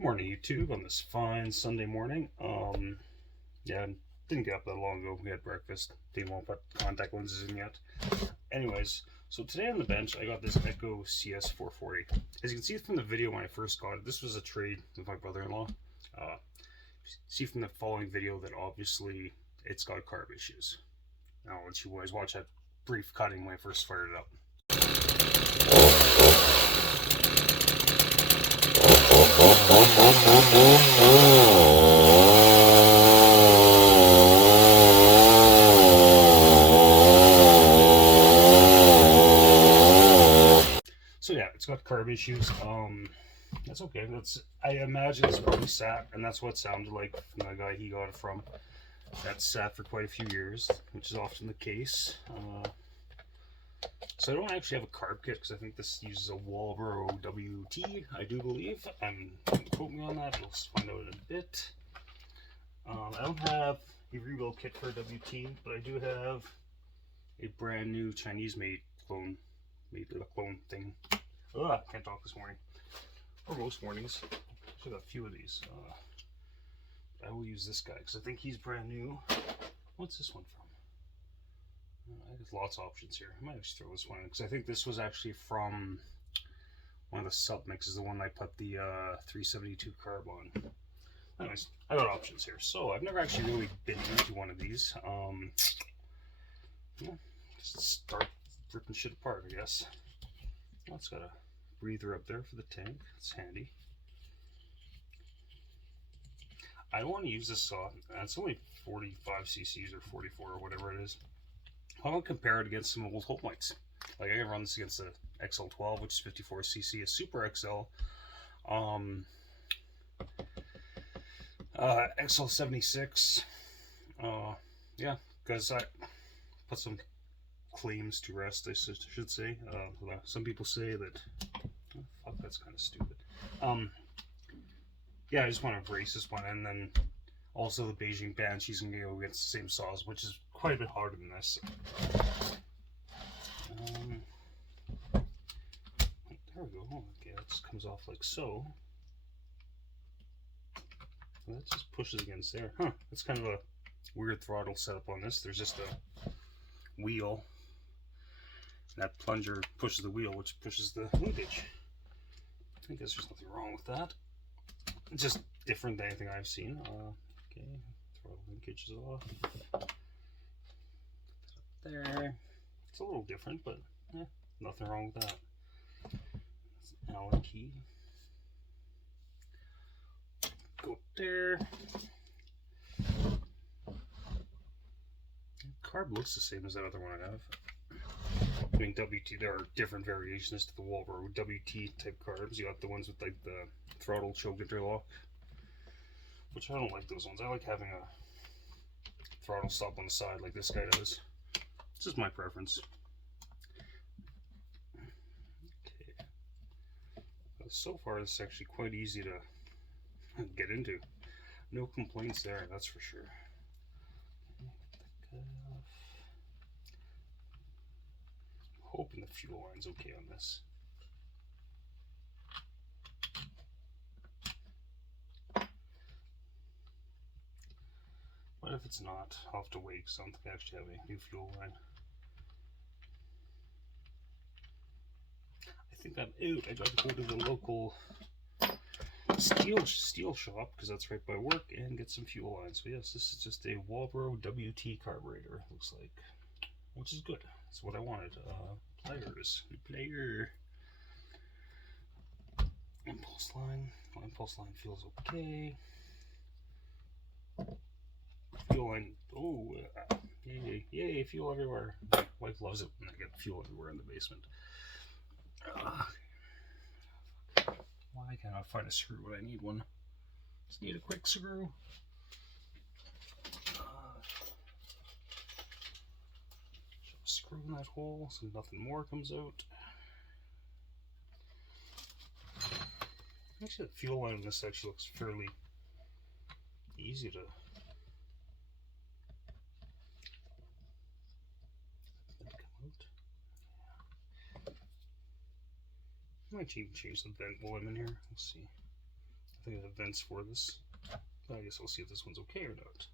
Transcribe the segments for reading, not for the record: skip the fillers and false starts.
Morning, YouTube, on this fine Sunday morning. Yeah, didn't get up that long ago. We had breakfast. Didn't want to put contact lenses in yet. Anyways, so today on the bench, I got this Echo cs-440. As you can see from the video when I first got it, this was a trade with my brother-in-law. See from the following video that obviously it's got carb issues. Now, I'll let you boys watch that brief cutting when I first fired it up. So yeah, it's got carb issues. That's okay. I imagine it's probably sat, and that's what it sounded like from the guy he got it from. That's sat for quite a few years, which is often the case. So I don't actually have a carb kit because I think this uses a Walbro WT, I do believe. Don't quote me on that, we'll find out in a bit. I don't have a rebuild kit for a WT, but I do have a brand new Chinese-made clone thing. Ugh, can't talk this morning. Or most mornings. I've got a few of these. I will use this guy because I think he's brand new. What's this one from? There's lots of options here. I might actually throw this one in because I think this was actually from one of the sub mixes, the one I put the 372 carb on. Anyways, I got options here. So I've never actually really been into one of these. Yeah, just start ripping shit apart, I guess. Well, it's got a breather up there for the tank. It's handy. I want to use this saw. It's only 45 cc's or 44 or whatever it is. I want to compare it against some old Hope lights. Like I can run this against the XL12, which is 54 cc, a Super XL, XL76. Yeah, because I put some claims to rest, I should say. Some people say that, oh, fuck, that's kind of stupid. Yeah, I just want to embrace this one, and then also the Beijing Banshees can go against the same saws, which is quite a bit harder than this. There we go. Okay, that just comes off like so. That just pushes against there. Huh, that's kind of a weird throttle setup on this. There's just a wheel. That plunger pushes the wheel, which pushes the linkage. I guess there's nothing wrong with that. It's just different than anything I've seen. Okay, throttle linkage is off. There. It's a little different, but nothing wrong with that. That's an Allen key. Go there. Carb looks the same as that other one I have. I mean, WT, there are different variations to the Walbro WT type carbs. You got the ones with like the throttle choke interlock, which I don't like those ones. I like having a throttle stop on the side like this guy does. This is my preference. Okay. So far, this is actually quite easy to get into. No complaints there, that's for sure. Hoping the fuel line's okay on this. But if it's not, I'll have to wait because I don't think I actually have a new fuel line. I think I'm out. I gotta go to the local steel shop because that's right by work and get some fuel lines. So yes, this is just a Walbro WT carburetor, looks like, which is good. That's what I wanted. Pliers, player. Impulse line. Well, impulse line feels okay. Fuel line. Oh, yay, yay, fuel everywhere. My wife loves it when I get fuel everywhere in the basement. Why can't I find a screw when I need one? Just need a quick screw. Screw in that hole so nothing more comes out. Actually, the fuel line on this actually looks fairly easy to come out. I might even change the vent while I'm in here. Let's see. I think I have vents for this. I guess I'll see if this one's okay or not.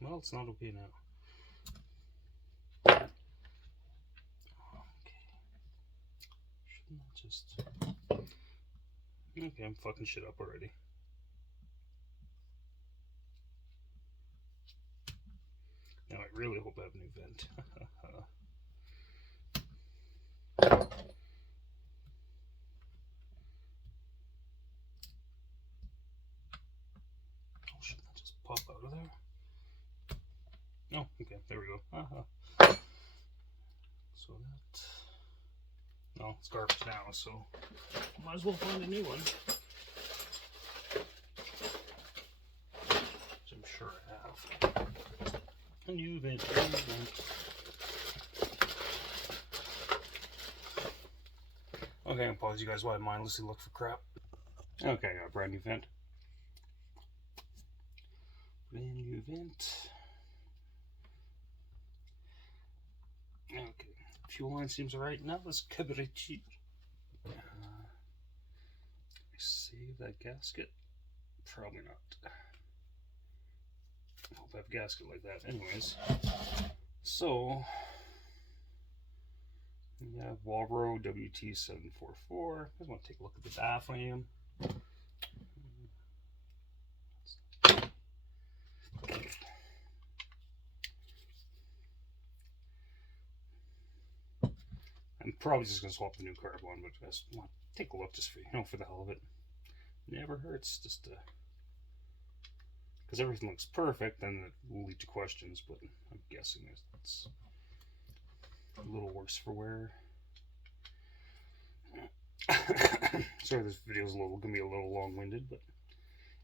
Well, it's not okay now. Okay. Shouldn't I just... Okay, I'm fucking shit up already. Now I really hope I have a new vent. Oh, shouldn't that just pop out of there? Oh, okay, there we go. So that... No, it's garbage now, so might as well find a new one. Which I'm sure I have. A new vent, a new vent. Okay, I apologize you guys while I mindlessly look for crap. Okay, I got a brand new vent. Brand new vent. Okay, fuel line seems alright. Now let's carburetor. Save that gasket? Probably not. Hope I have a gasket like that. Anyways, so we have Walbro WT-744. I just want to take a look at the diaphragm. I'm probably just going to swap the new carb on, but I just want to take a look just for, you know, for the hell of it. Never hurts, just because everything looks perfect, then it will lead to questions, but I'm guessing it's a little worse for wear. Sorry, this video is going to be a little long-winded, but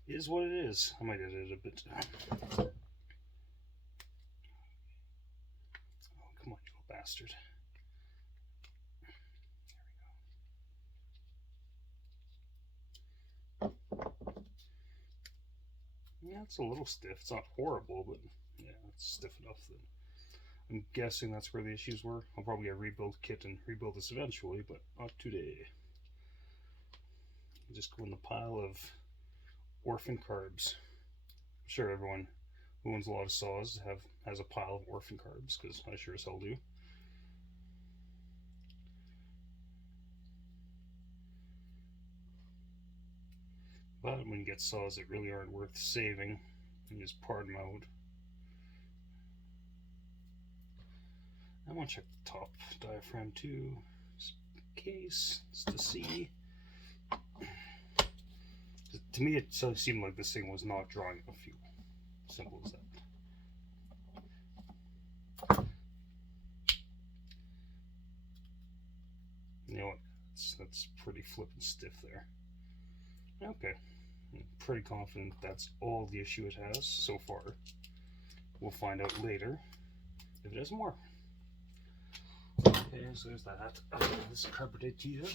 it is what it is. I might edit it a bit. Oh, come on, you little bastard. Yeah, it's a little stiff. It's not horrible, but yeah, it's stiff enough that I'm guessing that's where the issues were. I'll probably get a rebuild kit and rebuild this eventually, but not today. I'll just go in the pile of orphan carbs. I'm sure everyone who owns a lot of saws has a pile of orphan carbs, because I sure as hell do. But when you get saws that really aren't worth saving, you just part them out. I want to check the top diaphragm too, just in case, just to see. To me, it seemed like this thing was not drawing enough fuel. Simple as that. You know what? That's pretty flippin' stiff there. Okay. I'm pretty confident that's all the issue it has so far. We'll find out later if it has more. Okay, so there's that. This Carburetor.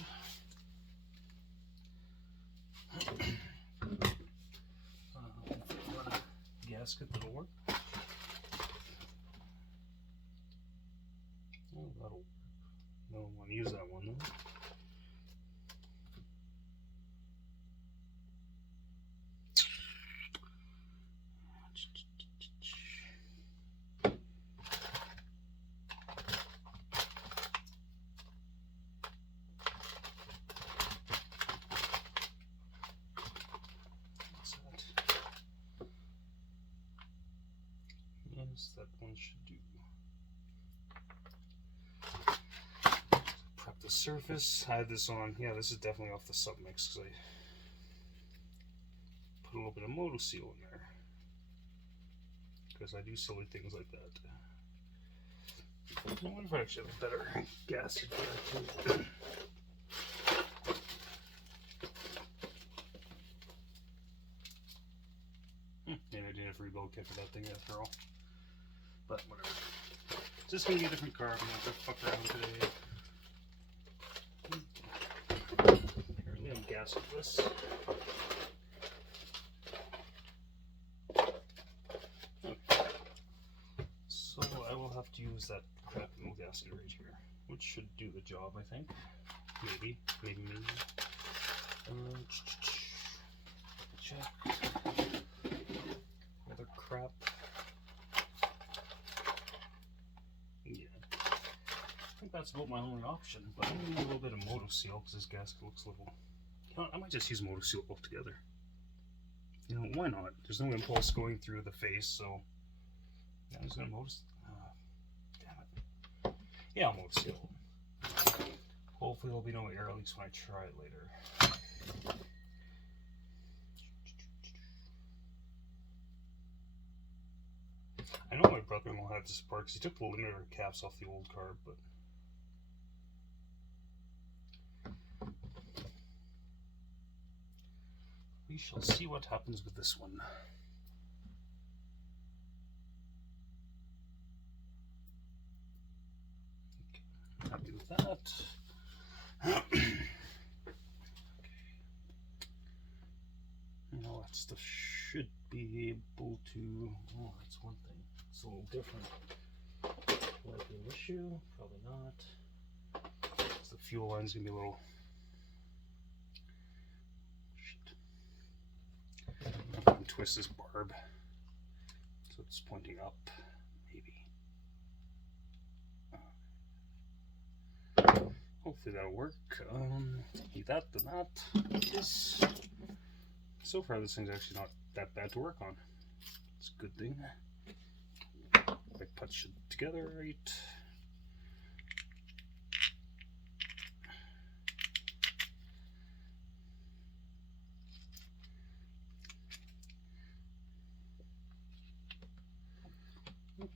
Gasket that'll work. Oh, that'll work. I don't want to use that one though. That one should do. Prep the surface. I had this on. Yeah, this is definitely off the submix because I put a little bit of Moto Seal in there. Because I do silly things like that. I wonder if I actually have a better gasket for that too. Maybe I didn't have a rebuild kit for that thing after all. But whatever. It's just gonna be a different carb. I'm not gonna fuck around today. Apparently I'm gasetless. Okay. So I will have to use that crap gasket right here. which should do the job, I think. Maybe. Check. Other crap. Yeah. I think that's about my only option, but I'm gonna do a little bit of Moto Seal because this gasket looks a little. You know, I might just use Moto Seal altogether. You know, why not? There's no impulse going through the face, so yeah, I'm just gonna Moto. Damn it. Yeah, I'll Moto Seal. Hopefully there'll be no air leaks when I try it later. I know my brother-in-law had this part because he took the limiter caps off the old carb, but we shall see what happens with this one. Okay, happy with that. Okay. You know, that stuff should be able to. Oh, that's one thing. It's a little different. Might be an issue, probably not. So the fuel line's gonna be a little. I can twist this barb so it's pointing up, maybe. Hopefully that'll work. Either that than that. This. So far, this thing's actually not that bad to work on. It's a good thing. I punch it together right.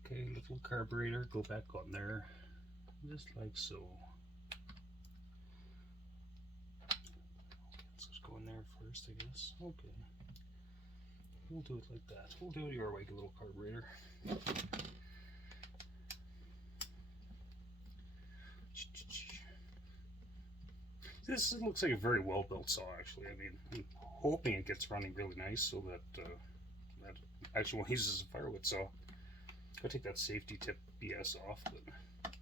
Okay, little carburetor, go back on there, just like so. Let's just go in there first, I guess. Okay. We'll do it like that. We'll do it your way, little carburetor. This looks like a very well built saw, actually. I mean, I'm hoping it gets running really nice so that that actually one uses a firewood saw. I'll take that safety tip BS off, but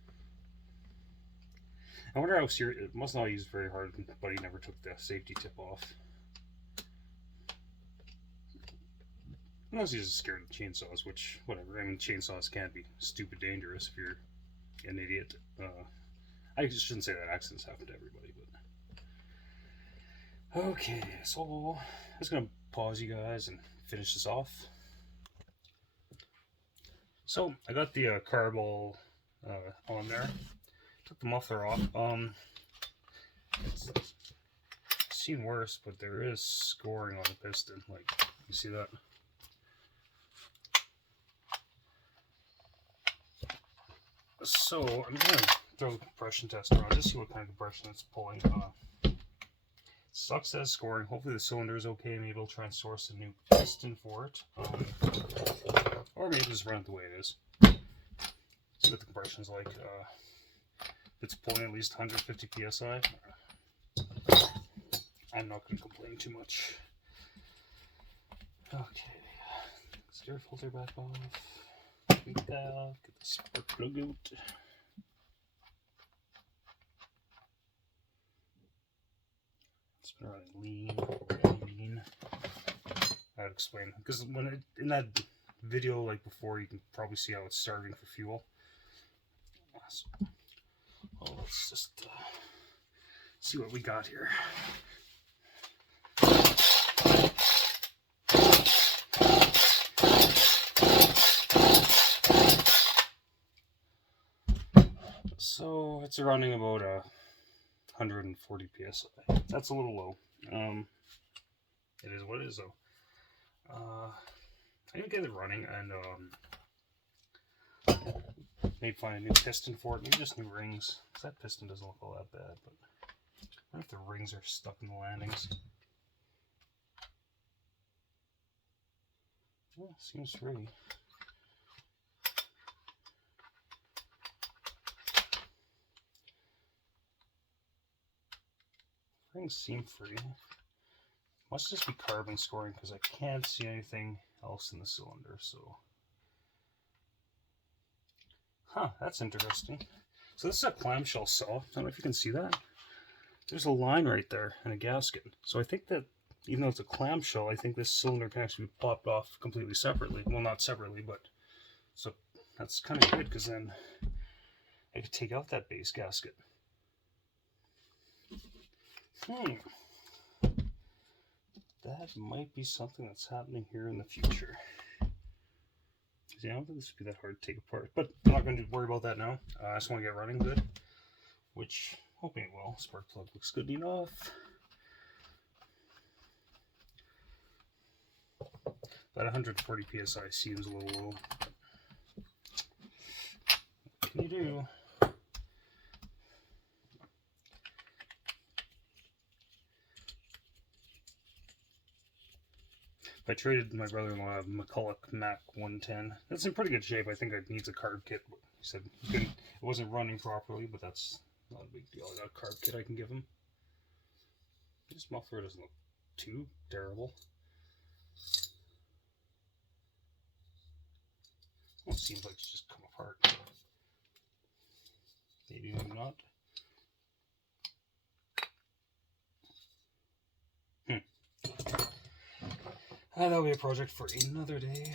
I wonder how serious it must not use very hard, but he never took the safety tip off. Unless he's just scared of chainsaws, which, whatever. I mean, chainsaws can be stupid dangerous if you're an idiot. I just shouldn't say that. Accidents happen to everybody, but. Okay, so I'm just gonna pause you guys and finish this off. So I got the carb all on there. Took the muffler off. It's seen worse, but there is scoring on the piston. Like, you see that? So I'm gonna throw the compression tester on, just see what kind of compression it's pulling. Sucks as scoring. Hopefully the cylinder is okay. Maybe I'll try and source a new piston for it, or maybe just run it the way it is. See what the compression's like. If it's pulling at least 150 psi, I'm not going to complain too much. Okay, let's get our filter back off. Get the spark plug out. It's been running lean. I'd explain because when in that video like before, you can probably see how it's starving for fuel. So, well, let's just see what we got here. So it's running about 140 psi. That's a little low. It is what it is though. I didn't get it running, and maybe find a new piston for it. Maybe just new rings. Cause that piston doesn't look all that bad, but I wonder if the rings are stuck in the landings. Well, seems free. Rings seem free. Must just be carbon scoring because I can't see anything else in the cylinder. So, huh? That's interesting. So this is a clamshell saw. I don't know if you can see that. There's a line right there and a gasket. So I think that even though it's a clamshell, I think this cylinder can actually be popped off completely separately. Well, not separately, but so that's kind of good because then I could take out that base gasket. That might be something that's happening here in the future. See, I don't think this would be that hard to take apart, but I'm not going to worry about that now. I just want to get running good, which hoping it will. Spark plug looks good enough. That 140 psi seems a little low. What can you do? I traded my brother-in-law a McCulloch Mac 110. It's in pretty good shape. I think it needs a carb kit. He said it wasn't running properly, but that's not a big deal. I got a carb kit I can give him. This muffler doesn't look too terrible. Well, it seems like it's just come apart. Maybe not. That'll be a project for another day.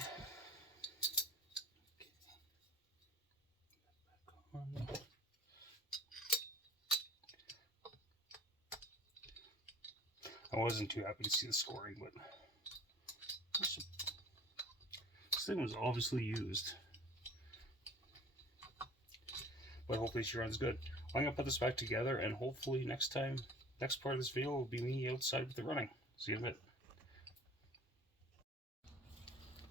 I wasn't too happy to see the scoring, but this thing was obviously used. But hopefully she runs good. I'm gonna put this back together, and hopefully next part of this video will be me outside with the running. See you in a bit.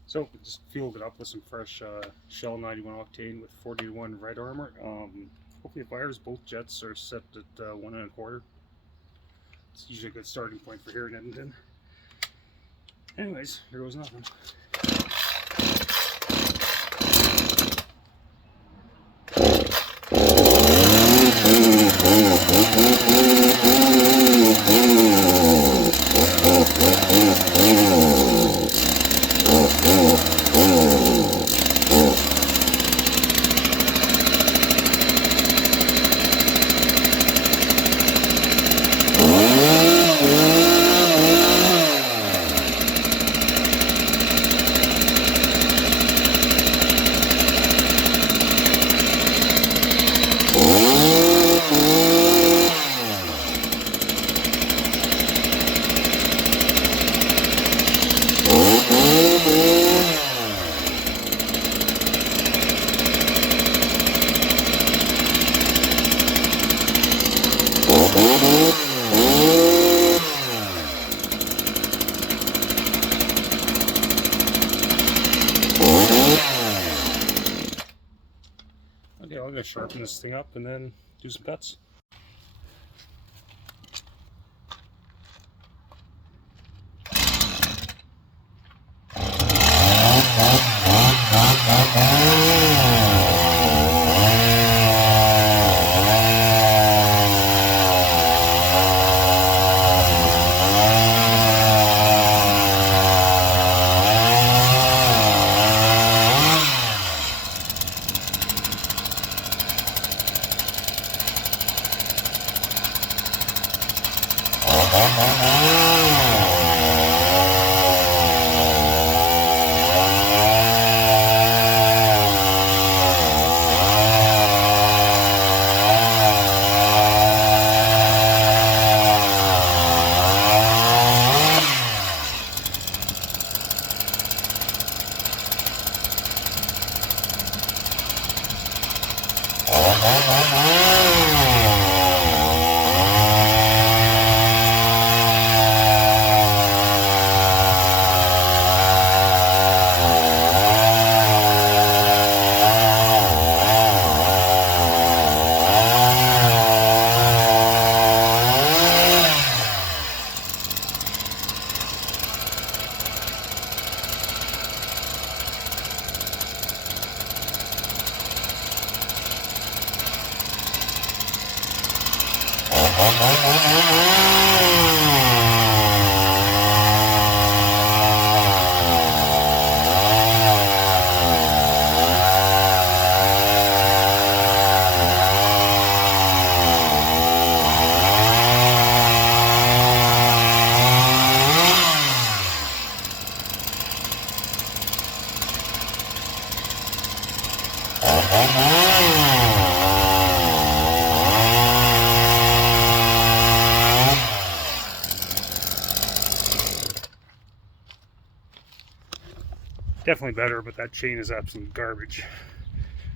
So just fueled it up with some fresh Shell 91 octane with 40-to-1 red armor. Hopefully it fires. Both jets are set at 1 1/4. It's usually a good starting point for here in Edmonton. Anyways, here goes nothing. Okay, I'm gonna sharpen this thing up and then do some cuts. Definitely better, but that chain is absolute garbage.